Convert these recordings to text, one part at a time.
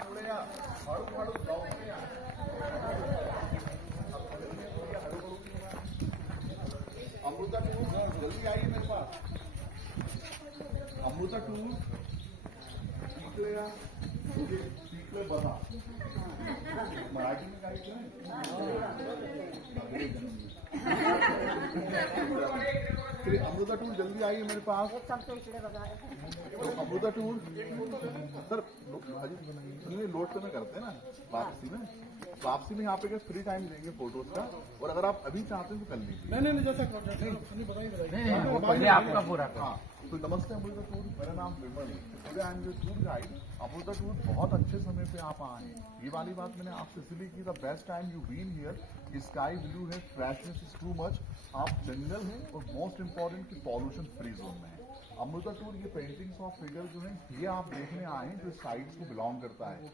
थोड़े हड़ू हड़ू दौड़ते हैं। अमृता टूर जल्दी आइए मेरे पास। अमृता टूर सीख ले बना मराठी में गाइड है। अमृता टूर जल्दी आइए मेरे पास। अमृता टूर सर नहीं लोड तो में करते हैं ना वापसी में यहाँ पे फ्री टाइम देंगे फोटोज का, और अगर आप अभी चाहते हैं तो कर लीजिए। नहीं जैसा पहले आपका पूरा। हाँ तो नमस्ते अमृता टूर, मेरा नाम विमल है। I am your tour guide. Amrita tour बहुत अच्छे समय पे आप आए हैं, ये वाली बात मैंने आपसे इसलिए की। The best time you been here, sky blue है, फ्रेशनेस इज टू मच, आप जंगल है और मोस्ट इम्पोर्टेंट की पॉल्यूशन फ्री जोन में है। अमृता टूर ये पेंटिंग्स ऑफ फिगर जो है ये आप देखने आए हैं जो साइट्स को बिलोंग करता है।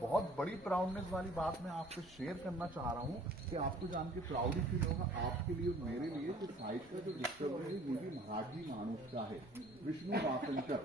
बहुत बड़ी प्राउडनेस वाली बात मैं आपसे शेयर करना चाह रहा हूँ कि आपको जान के प्राउड फील होगा आपके लिए और मेरे लिए कि साइट का जो डिस्कवरी है वो भी मराठी मानुष का है, Vishnu Wakankar.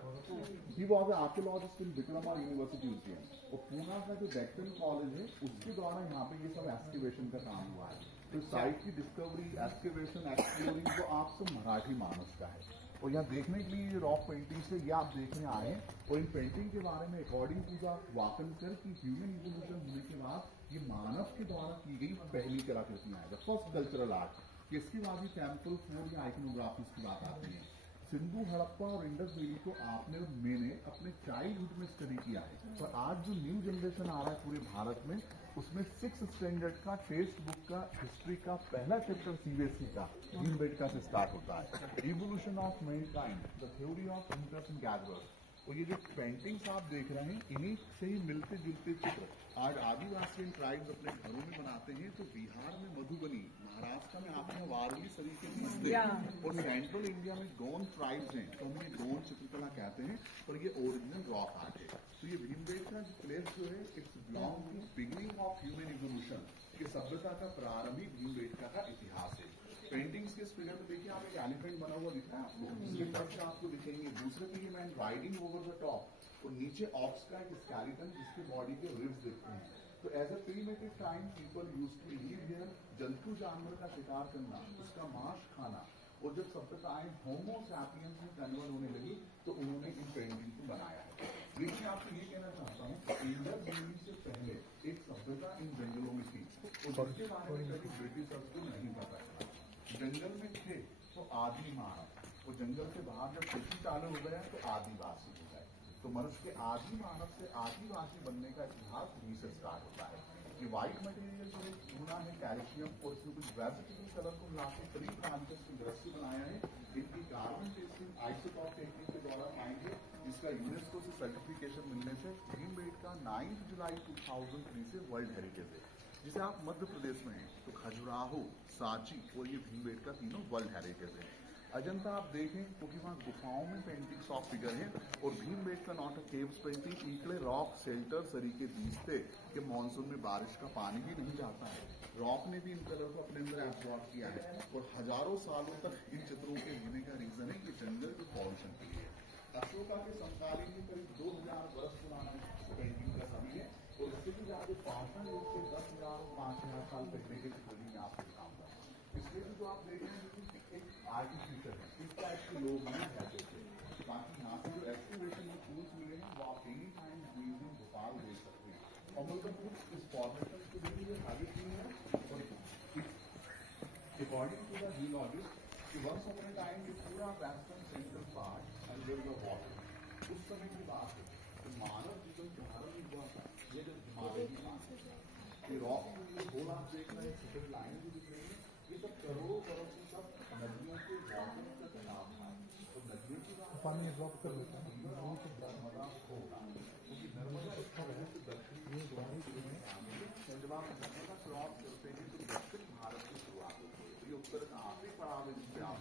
He was a archaeologist in Vikram university museum, और पूना का जो डेक्कन कॉलेज है उसके द्वारा यहाँ पे ये सब एक्सकेवेशन का काम हुआ है। तो साइट की डिस्कवरी, एक्सकेवेशन, एक्सप्लोरिंग वो आपको मराठी मानुष का है। और यहाँ देखने के लिए रॉक पेंटिंग से ये आप देखने आए हैं, और इन पेंटिंग के बारे में अकॉर्डिंग टू द वाकणकर की ह्यूमन इवोल्यूशन होने के बाद ये मानव के द्वारा की गई पहली कलाकृतियां है, द फर्स्ट कल्चरल आर्ट। इसके बाद ही टेम्पल फोर या आइकनोग्राफीज की बात आती है। सिंधु, हड़प्पा और इंडस वैली को आपने और मैंने अपने चाइल्डहुड में स्टडी किया है, और आज जो न्यू जनरेशन आ रहा है पूरे भारत में उसमें 6th स्टैंडर्ड का टेक्स्ट बुक का हिस्ट्री का पहला चैप्टर सीबीएसई का भीमबेटका से स्टार्ट होता है। Evolution of Mankind, the theory of interest in gatherers. और ये जो पेंटिंग्स आप देख रहे हैं इन्हीं से ही मिलते जुलते चित्र आज आदिवासी ट्राइब्स अपने घरों में बनाते हैं। तो बिहार में मधुबनी, महाराष्ट्र में आपने वारली सरीखे दिखते हैं, और सेंट्रल इंडिया में गोंड ट्राइब्स हैं तो हम ये गोंड चित्रकला कहते हैं, और ये ओरिजिनल रॉक आर्ट है। तो ये भीमबेटका प्लेस जो है it's belong to beginning of human evolution, कि सभ्यता का प्रारंभिक भीमबेटका का इतिहास है। पेंटिंग्स के फिगर में देखिए आप एक एलिफेंट बना हुआ दिख रहा है आपको, इसके पक्ष आपको दिखेंगे। दूसरे पे ये man riding over the top, और नीचे ऑक्स का एक स्केलेटन जिसके बॉडी के रिब्स दिखते हैं। तो as a primitive time people used to live here, जंतु जानवर का शिकार करना, उसका मांस खाना, और जब सभ्यताएं होमो सैपियंस में कन्वर्ट होने लगी तो उन्होंने इन पेंटिंग को बनाया है। देखिए आपको ये कहना चाहता हूँ इंडस वैली से पहले एक सभ्यता इन जंगलों में थी, और जिसके बारे में कभी ब्रिटिशर्स को नहीं पता था। जंगल में थे तो आदि मानव, और जंगल से बाहर जब खेती चालू हो गया तो आदिवासी हो गए। तो मनुष्य के आदि मानव से आदिवासी बनने का इतिहास यहीं से स्टार्ट होता है। ये व्हाइट मटेरियल जो है चूना है, कैल्शियम, और इसमें कुछ वेजिटेबल कलर को मिलाकर करीब ब्रांचेस की दृष्टि बनाया है। इनकी कार्बन टेस्टिंग आइसोटॉप टेक्निक के द्वारा पाएंगे, जिसका यूनेस्को से सर्टिफिकेशन मिलने से भीमबेटका 9 जुलाई 2003 से वर्ल्ड हेरिटेज है। जिसे आप मध्य प्रदेश में हैं तो खजुराहो, सांची और ये भीमबेटका तीनों वर्ल्ड हेरिटेज है। अजंता आप देखें क्योंकि वहाँ गुफाओं में पेंटिंग्स ऑफ फिगर है, और Bhimbetka not a caves painting, इकड़े रॉक शेल्टर सरीके बीज थे कि मानसून में बारिश का पानी भी नहीं जाता है। रॉक ने भी इन कलर को अपने अंदर एब्जॉर्ब किया है, और हजारों सालों तक इन चित्रों के होने का रीजन है कि जंगल के पॉल्यूशन के लिए। अशोका के समकालीन में करीब 2000 वर्ष पुराना पेंटिंग का समय है, और इससे भी ज्यादा पाषाण युग से 10,000 और 5,000 साल पहले के चित्र में आपको दिखाऊंगा। इसलिए भी जो आप देख रहे हैं एक आर्टिफिशियल है, इस टाइप के लोग नहीं रहते थे। बाकी यहाँ से जो एक्सकेवेशन में टूल्स मिले हैं वो आप एनी टाइम म्यूजियम भोपाल देख सकते हैं। और मतलब इस फॉर्मेशन के लिए हाजिर की है, और अकॉर्डिंग टू द जियोलॉजिस्ट कि वंस अपॉन अ टाइम ये पूरा western central part under the water, उस समय की बात है। तो मानव जीवन प्रारंभ हुआ था ये जो हिमालय की बात है। ये रॉक होल आप देख रहे हैं, सफेद लाइन भी दिख रही है, ये सब करोड़ों बरस से सब नदियों के वाटर का चढ़ाव था। तो नदियों की बात पानी ड्रॉप कर देता है नर्मदा होगा, क्योंकि नर्मदा अच्छा है तो दक्षिणी जब आप नर्मदा क्रॉस करते हैं तो दक्षिण भारत की शुरुआत होती है। तो ये उत्तर का आखिरी पड़ाव है जिसपे आप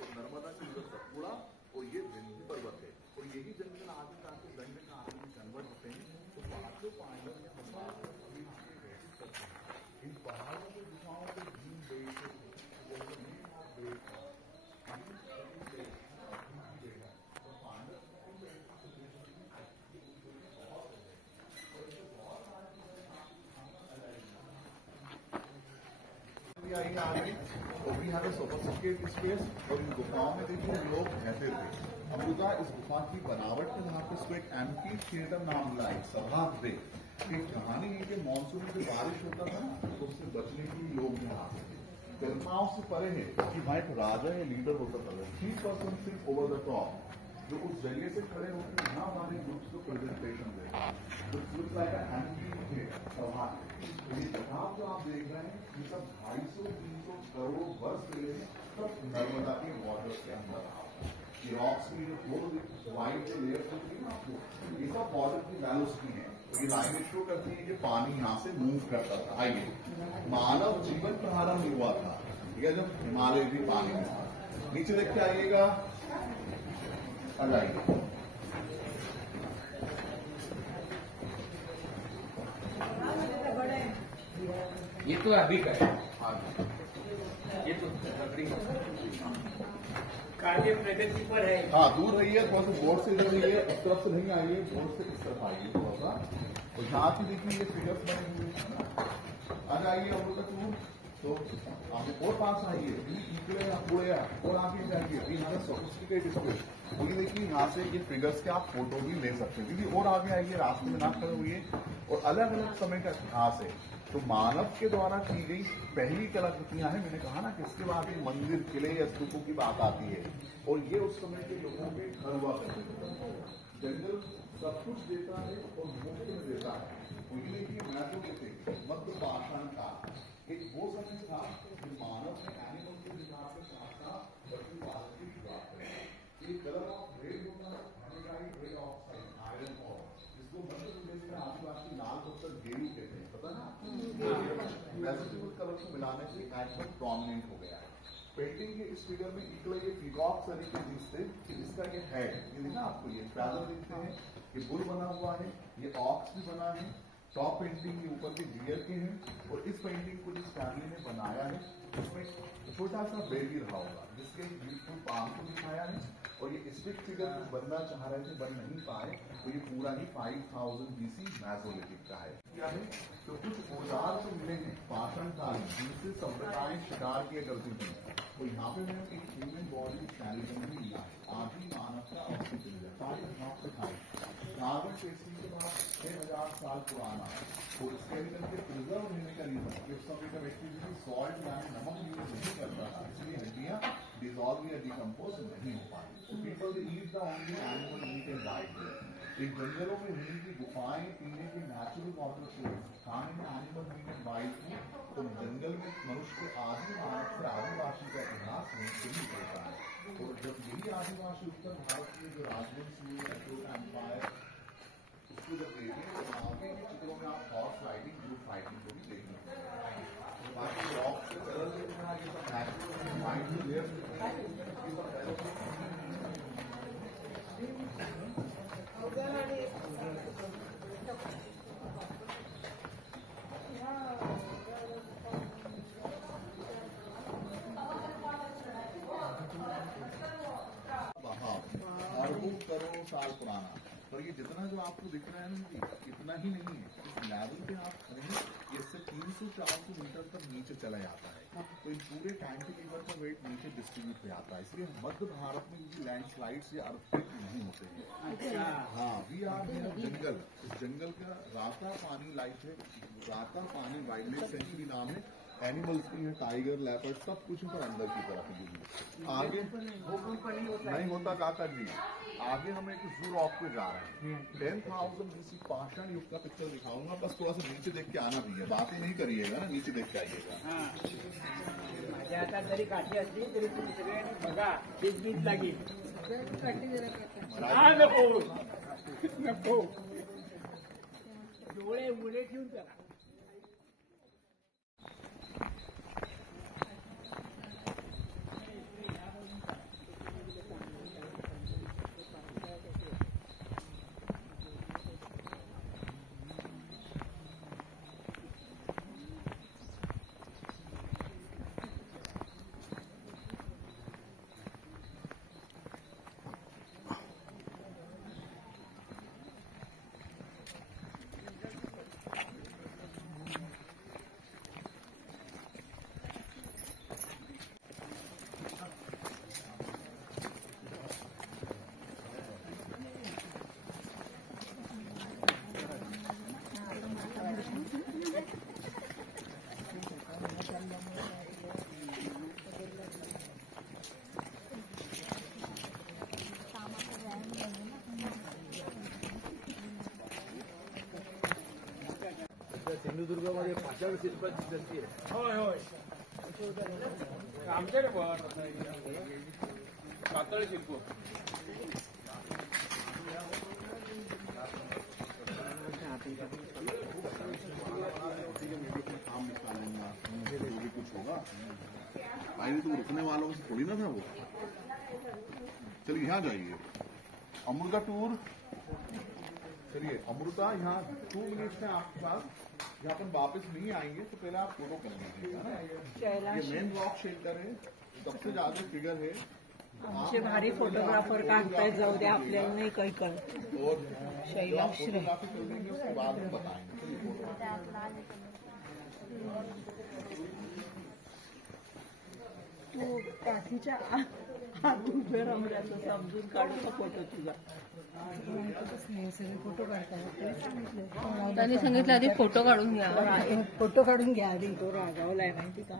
और नर्मदा की उधर सतपुड़ा और ये विंध्य पर्वत है, और यही जंगल आगे जाके दंड कारण में कन्वर्ट होते हैं। तो पांचों पांडव या इन पहाड़ों के गुफाओं के Bhimbetka have a sophisticated space और इन गुफाओं में देखिए लोग रहते थे। अमृता इस गुफा की बनावट के यहाँ पे इसको एक एम्फी थिएटर नाम मिला है, सभा गृह। एक कहानी है कि मानसून में जो बारिश होता था ना तो उससे बचने के लिए लोग यहाँ आते थे। कल्पनाओं से परे है कि वहाँ एक राजा या लीडर होता था, 3% सिर्फ ओवर द टॉप जो उस जरिए से खड़े होकर यहाँ हमारे ग्रुप्स को प्रेजेंटेशन दे रहे हैं। ये जगह जो आप देख रहे हैं ये सब 250-300 करोड़ वर्ष पहले सब नर्मदा के वाटर के अंदर ये रॉक्स की जो वाइट जो लेयर होती है ना आपको, ये सब वाटर की वैल्यूज की है। ये लाइनें शो करती है कि पानी यहाँ से मूव करता था। आइए, मानव जीवन प्रारंभ हुआ था ठीक है जब हिमालय भी पानी में था। नीचे देख के आइएगा, आ जाइए। ये तो अभी का है, ये तो कार्य प्रगति पर है। हाँ, दूर रहिए थोड़ा सा, बोर्ड से इधर रहिए, इस तरफ से नहीं आइए, बोर्ड से इस तरफ आइए थोड़ा सा। तो यहाँ की देखिए ये फिगर्स बने हुए हैं, आ जाइए और तो आगे और पास आइए, और आगे जाइए। यहाँ सोफिस्टिकेटेड स्पेस, ये देखिए यहाँ से ये फिगर्स के आप फोटो भी ले सकते हैं क्योंकि और आगे आइए, रास्ते में ना खड़े हुए। और अलग अलग समय का इतिहास है तो मानव के द्वारा की गई पहली कलाकृतियां हैं। मैंने कहा ना कि इसके बाद ये मंदिर, किले या स्तूपों की बात आती है। और ये उस समय के लोगों के घर हुआ करते थे। जंगल सब कुछ देता है और मुफ्त में देता है। तो ये देखिए महत्व के मध्य पाषाण का एक वो समय था कि मानव ने एनिमल के विकास के साथ साथ बल्कि भारत की शुरुआत करी। एक कलर ऑफ रेड होता है, रेड ऑक्साइड, आयरन ऑर, जिसको मध्य प्रदेश में आदिवासी लाल पत्थर गेरू कहते हैं, पता ना? वेजिटेबल कलर को मिलाने से एकदम प्रोमिनेंट हो गया है। पेंटिंग के इस फिगर में ये पीकॉक तरीके जिससे इसका ये हेड, ये देखना आपको ये फैदर दिखते हैं, ये बुल बना हुआ है, ये ऑक्स भी बना है। टॉप पेंटिंग के ऊपर के डियर के हैं और इस पेंटिंग को जिस फैमिली ने बनाया है उसमें छोटा सा बेबी रहा होगा जिसके ब्यूटीफुल पाम को दिखाया है। और ये स्टिक फिगर जो बनना चाह रहे थे बन नहीं पाए, तो ये पूरा ही 5000 BC मैसोलिथिक का है। क्या है तो कुछ औजार जो मिले हैं पाषाण काल जिनसे सभ्यताएं शिकार किया करती थी। तो यहाँ पे मैंने एक ह्यूमन बॉडी स्केलेटन भी लिया है, आदि मानव का अस्तित्व कार्बन टेस्टिंग के बाद 6000 साल पुराना। तो स्केलेटन के प्रिजर्व रहने का रीजन उस समय का व्यक्ति सॉल्ट यानी नमक यूज नहीं करता था, इसलिए हड्डियां डिजॉल्व या डिकम्पोज नहीं हो पाती। People eat the only animal meet and diet. एक जंगलों में रहने की गुफाएं, पीने के नेचुरल वाटर सोर्स, खाने में animal meet and wild food. तो जंगल में मनुष्य के आदि मानव से आदिवासी का इतिहास नहीं करता है। तो जब यही आदिवासी उत्तर भारत में जो राजवंश अशोक एम्पायर उसको जब देखें तो आगे के चित्रों में आप हॉर्स राइडिंग, ग्रुप फाइटिंग को भी देखना चाहिए। बाकी रॉक से कलर देखना, ये सब नेचुरल माइंड लेयर करोड़ों साल पुराना। पर ये जितना जो आपको दिख रहा है ना इतना ही नहीं है, इस लेवल पे आप खड़े हैं, इससे 300-400 मीटर तक नीचे चला जाता है। तो इन पूरे कैंटिलीवर का वेट नीचे डिस्ट्रीब्यूट हो जाता है, इसलिए मध्य भारत में इनकी लैंडस्लाइड्स या अर्थक्वेक नहीं होते हैं। हाँ, वी आर जंगल, इस जंगल का राता पानी लाइफ है, राता पानी वाइल्ड लाइफ सेंचुरी नाम है। एनिमल्स भी है, टाइगर, लेपर्ड, सब कुछ पर अंदर की तरफ है। आगे नहीं होता काका जी, आगे हम एक जू रॉक पे जा रहे हैं। 10,000 BC पाषाण युग का पिक्चर दिखाऊंगा, बस थोड़ा सा नीचे देख के आना भी है, बातें नहीं करिएगा ना, नीचे देख के आइएगा। माझ्या हातात जरी काठी असली तरी तुम्ही सगळ्यांनी बघा, बीज लागेल। नको डोळे उडे ठेवून करा। सिंधुदुर्गामध्ये पाषाण शिल्पाची संधी आहे. होय होय आमच्याकडे पातळ शिल्प काम निकालेंगे जो भी कुछ होगा आइए तो रुकने वालों से थोड़ी ना था वो। चलिए यहाँ जाइए अमृता टूर। चलिए अमृता यहाँ 2 मिनट्स में आपके पास यहाँ पर वापस नहीं आएंगे तो पहले आप फोटो कर लीजिएगा ना। ये मेन रॉक शेल्टर है सबसे ज्यादा फिगर है। आमचे भारी फोटोग्राफर काढतायत जाऊ द्या आपल्याला नाही काही कळत. और शैलाश रे फोटोग्राफी कर देंगे उसके बाद हम बताएंगे। तू काठीच्या आत उभे राहून त्याचं समजून काढून फोटो तुझा. सगळे फोटो काढतात त्यांनी सांगितलं आधी फोटो काढून घ्या. फोटो काढून घ्या आधी. तो रागावलाय माहिती का.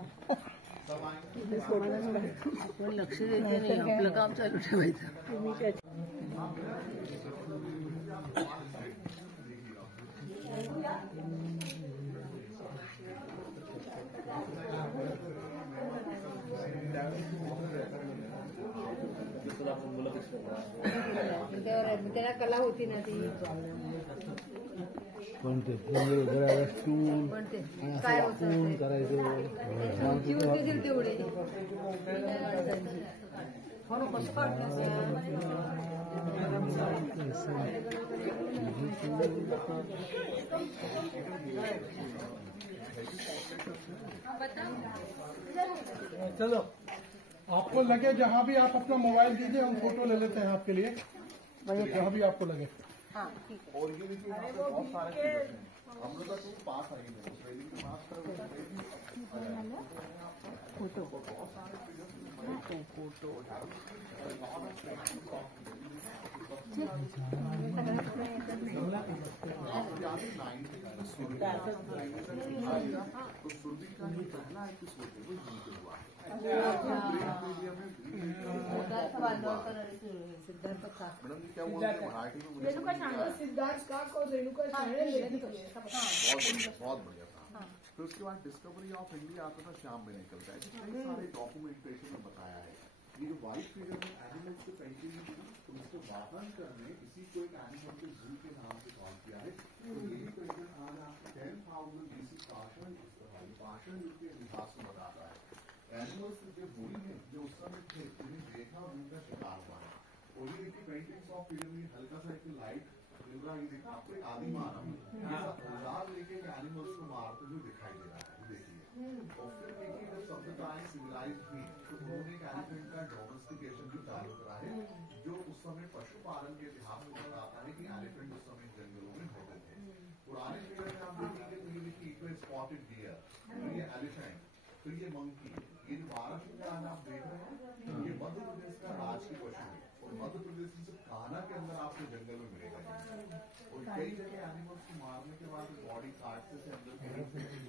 आपण लक्ष द्यायचं नाही आपलं काम चालू ठेवायचं. तुम्ही त्याला कला होती ना ती पण ते स्टूल पण ते काय होतं करायचं तेवढे चलो आपको लगे जहाँ भी आप अपना मोबाइल दीजिए हम फोटो ले लेते हैं आपके लिए जहाँ भी आपको लगे। हाँ ठीक है. और ये देखिए यहाँ पे बहुत सारे फिगर्स हैं। अमृता टूर पास आएंगे उस रैली के पास फोटो सिद्धार्थ का मैडम जी क्या बोलते हैं मराठी में सिद्धार्थ का को रेणुका बहुत बढ़िया था। फिर उसके बाद डिस्कवरी ऑफ इंडिया आता था शाम में निकलता है कई सारे डॉक्यूमेंटेशन में बताया है ये जो वाइट फिगर में एनिमल्स की पेंटिंग थी तो उसको वाहन करने इसी को एक एनिमल के जू के नाम से कॉल किया है। तो यही पेंटिंग आज आपको 10,000 BC पाषाण युग के इतिहास में बताता है। एनिमल्स जो हुई है जो उस समय थे उन्हें देखा और उनका शिकार हुआ है। और ये देखिए पेंटिंग्स ऑफ फिगर में हल्का सा एक लाइट मिल रहा है। ये देखिए आपको एक आदि मानव औजार लेके एनिमल्स को मारते हुए दिखाई दे रहा है। देखिए और फिर देखिए जब सभ्यताएं सिविलाइज हुई तो उन्होंने एक एलिफेंट का डोमेस्टिकेशन भी चालू करा है जो उस समय पशुपालन के इतिहास में बताता है कि एलिफेंट उस समय जंगलों में होते थे। पुराने फिगर में आप देखेंगे तो ये देखिए स्पॉटेड डियर, तो ये एलिफेंट, तो ये मंकी, ये जो महाराष्ट्र आज आप देख रहे हैं ये मध्य प्रदेश का राजकीय पशु है और मध्य प्रदेश में कान्हा के अंदर आपको जंगल में मिलेगा। और कई जगह एनिमल्स को मारने के बाद बॉडी काटने से अंदर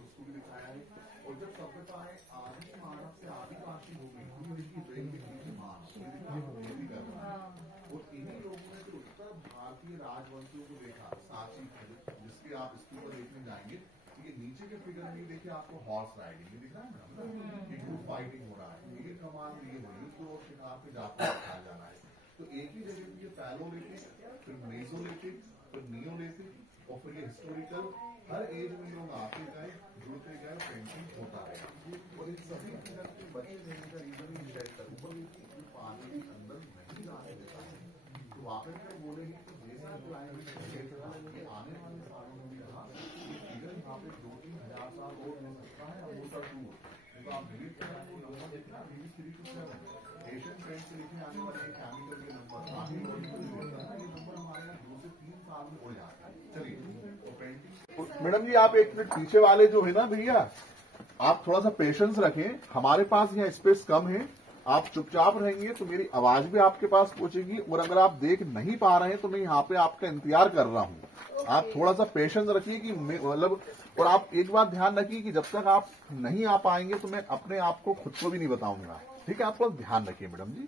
उसको भी दिखाया है। और जब सभ्यताएं आदि मानव से आदिवासी हो गई और इन्हीं लोगों ने जो उत्तर भारतीय राजवंशियों को देखा सांची जिसके आप इसके ऊपर देखने जाएंगे ये नीचे के फिगर में देखिए आपको हॉर्स राइडिंग ये दिख रहा है मैडम, ये ग्रुप फाइटिंग हो रहा है, ये कमान ये हो रही है और शिकार पे जाकर दिखाया जाना है। तो एक ही जगह पे ये पैलोलिथिक फिर मेसोलिथिक फिर नियोलिथिक और फिर ये हिस्टोरिकल हर एज में लोग आते गए जुड़ते गए पेंटिंग होता रहा। और इन सभी फिगर के बचे रहने का रीजन ही शेल्टर ऊपर पानी के अंदर नहीं आने देता है। तो वापस में बोलेंगे तो जैसा क्लाइमेट आने वाले सालों में भी रहा फिगर यहाँ पे 2-3 हजार साल और हो सकता है। अमृता टूर आप डिलीट करें वो नंबर देखना DD327 एशियन ट्रेंड से लिखे आने वाले केमिकल के नंबर आगे ये नंबर हमारे यहाँ 2 से 3 साल में हो जाता है। चलिए मैडम जी आप एक मिनट पीछे वाले जो है ना भैया आप थोड़ा सा पेशेंस रखें, हमारे पास यहाँ स्पेस कम है। आप चुपचाप रहेंगे तो मेरी आवाज भी आपके पास पहुंचेगी और अगर आप देख नहीं पा रहे हैं तो मैं यहाँ पे आपका इंतजार कर रहा हूँ। आप थोड़ा सा पेशेंस रखिए कि मतलब और आप एक बात ध्यान रखिए कि जब तक आप नहीं आ पाएंगे तो मैं अपने आप को खुद को भी नहीं बताऊंगा। ठीक है, आप थोड़ा ध्यान रखिए मैडम जी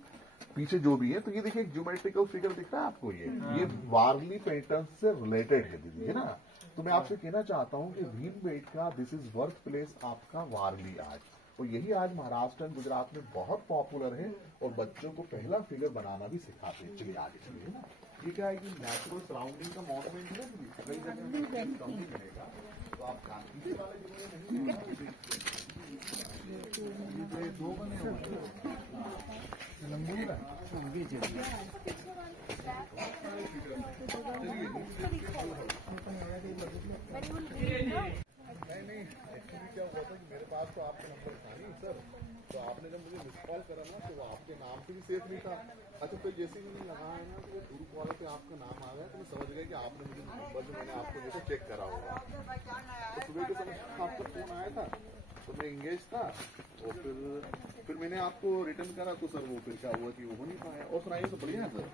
पीछे जो भी है। तो ये देखिए ज्योमेट्रिकल फिगर दिख रहा है आपको, ये वारली पैटर्न से रिलेटेड है दीदी है ना। तो मैं आपसे कहना चाहता हूँ कि Bhimbetka this is birth place आपका वारली आर्ट, और यही आज महाराष्ट्र और गुजरात में बहुत पॉपुलर है और बच्चों को पहला फिगर बनाना भी सिखाते हैं। चलिए आगे चलिए ना, ये क्या है कि नेचुरल सराउंडिंग का मॉन्यूमेंट है, कई जगह मिलेगा तो आप गांधी वाले जो दो बने नहीं, एक्चुअली क्या हुआ था कि मेरे पास तो आपका नंबर था नहीं सर, तो आपने जब मुझे मिस कॉल करा ना तो वो आपके नाम से भी सेफ नहीं था। अच्छा, तो जैसे ही मैंने लगाया ना तो गुरु कॉल पे आपका नाम आ गया, तो मैं समझ गया कि आपने मुझे नंबर जो मैंने आपको जैसे चेक करा होगा। तो सुबह के समय आपका फोन आया था तो मैं इंगेज था, और फिर मैंने आपको रिटर्न करा तो सर वो फिर क्या हुआ कि वो हो नहीं पाया। और सुनाइए तो बढ़िया है सर,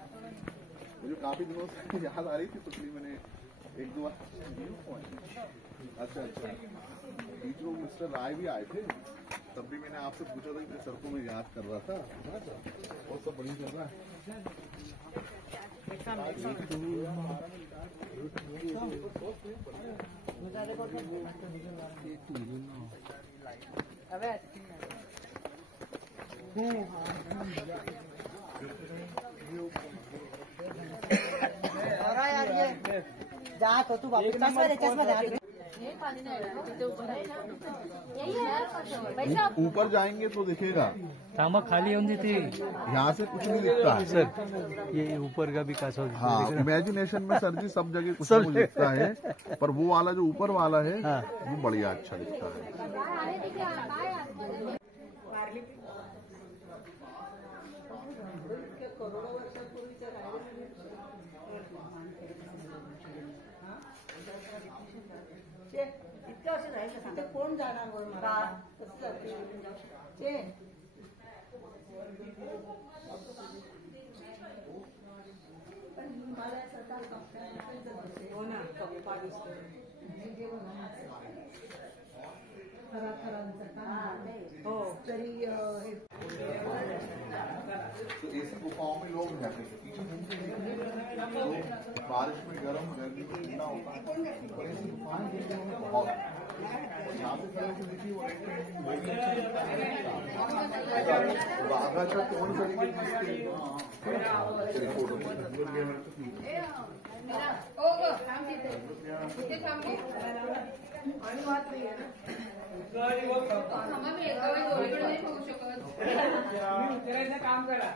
मुझे काफी दिनों से याद आ रही थी, तो इसलिए मैंने एक दो अच्छा बीच में मिस्टर राय भी आए थे, तब भी मैंने आपसे पूछा था कि सर को मैं याद कर रहा था, और सब बढ़िया चल रहा है। जा तो तू वापस ऊपर जाएंगे तो दिखेगा, तामा खाली होती थी, यहाँ से कुछ नहीं दिखता है सर। ये ऊपर का भी कासो हाँ, इमेजिनेशन में सर जी सब जगह कुछ न कुछ दिखता है, पर वो वाला जो ऊपर वाला है वो बढ़िया अच्छा दिखता है। कोण जाणार हो ना कप्पा हो तरी तो ऐसी गुफाओं में लोग रहते हैं, पीछे घूमते हैं, बारिश में गर्म गर्मी में ठंडा होता है, और ऐसी गुफाएं देखने में बहुत यहाँ से खड़े होकर देखिए वो बाघा का कौन सा फोटो काम करा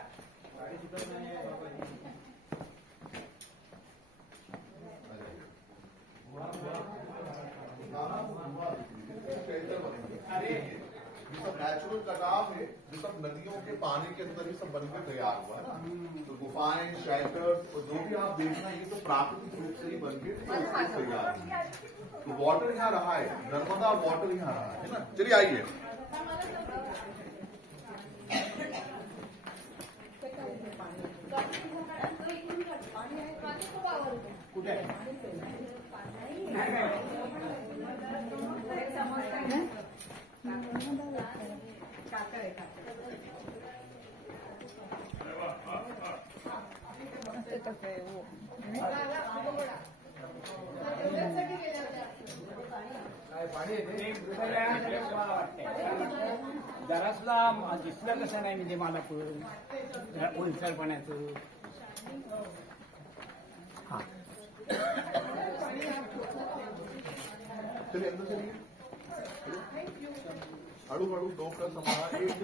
नेचुरल कटाव है जो सब नदियों के पानी के अंदर ही सब बनकर तैयार हुआ है ना, तो गुफाएं शेल्टर्स और जो भी आप देखना ये तो प्राकृतिक रूप से ही बनके तैयार है। तो वाटर यहाँ रहा है, नर्मदा वाटर यहाँ रहा है ना। चलिए आइए, जरा सुद्धा दिसलं कसं नाही म्हणजे मला ओलसरपणाचं चलिए अंदर चलिए। हड़ू दो का समाज एक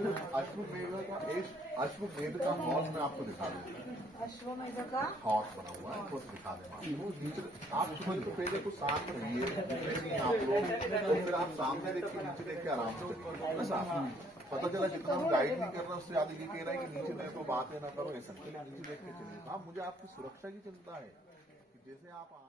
अश्वमेध का हॉर्स में आपको दिखा दूंगा। अश्वमेध का हॉर्स बना हुआ है, कुछ दिखा दें आप खुद तो पहले कुछ साथ रहिए आप लोग, तो फिर आप सामने देखिए, नीचे देख के आराम से पता चला जितना हम गाइड नहीं कर रहे उससे ज्यादा ये कह रहा है कि नीचे देखो बातें ना करो, ऐसा नीचे देख के चलिए। हाँ, मुझे आपकी सुरक्षा की चिंता है कि जैसे आप आए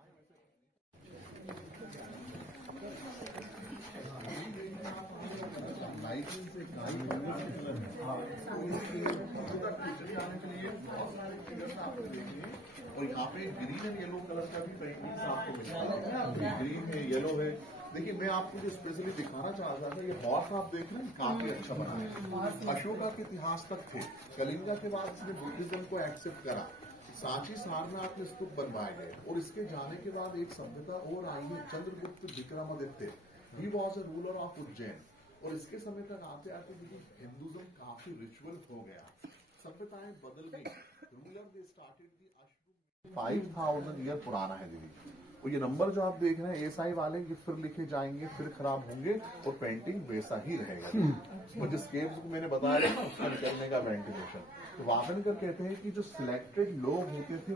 और यहाँ पे ग्रीन एंड येलो कलर का भी पेंटिंग्स आपको मिलेगा, ग्रीन है, येलो है। देखिए मैं आपको जो स्पेशली दिखाना चाहता था, ये हॉर्स आप देख रहे हैं काफी अच्छा बना है। अशोका के इतिहास तक थे, कलिंगा के बाद इसने बुद्धिज्म को एक्सेप्ट करा, सांची सारनाथ में स्तूप बनवाए गए और इसके जाने के बाद एक सभ्यता और आई है, Chandragupta Vikramaditya. He was a ruler of Ujjain. और इसके समय तक आते आते हिंदुज्म काफी रिचुअल हो गया, सभ्यताएं बदल गई। रूलर दे स्टार्टेड दी अशुभ 5000 ईयर पुराना है दीदी। और ये नंबर जो आप देख रहे हैं एसआई वाले, ये फिर लिखे जाएंगे, फिर खराब होंगे और पेंटिंग वैसा ही रहेगा। और जिस केव्स को मैंने बताया था उसका निकलने का वेंटिलेशन, तो वावनकर कहते हैं कि जो सिलेक्टेड लोग होते थे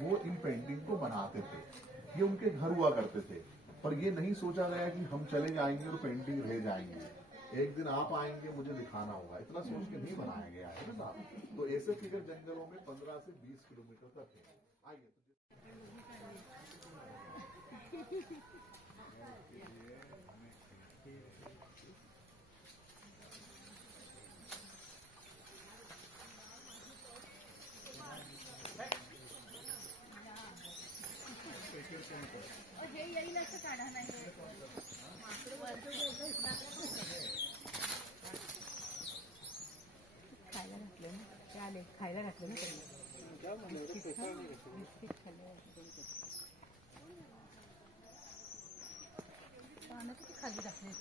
वो इन पेंटिंग को बनाते थे। ये उनके घर हुआ करते थे, पर ये नहीं सोचा गया कि हम चले जाएंगे और पेंटिंग रह जाएंगे। एक दिन आप आएंगे, मुझे दिखाना होगा, इतना सोच के नहीं बनाया गया है ना साहब। तो ऐसे फिगर जंगलों में 15 से 20 किलोमीटर तक है। आइए खायला घातलं ना खाली घातले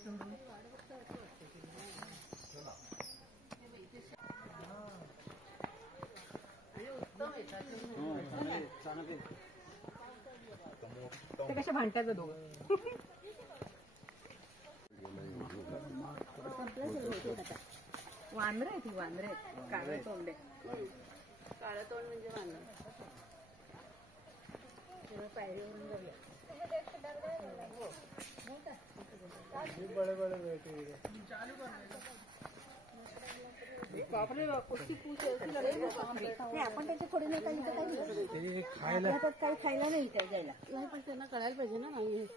ते कशा भांडतात दोघं वांद्र आहे ती, वांद्र आहेत काळं तोंडे, काळं तोंड म्हणजे वांद्र. पायरीवरून जाऊया. बापरे कुस्ती पूछ आपण त्याच्या पुढे नाही काही काही खायला नाही त्या जायला, पण त्यांना कळायला पाहिजे ना. नाही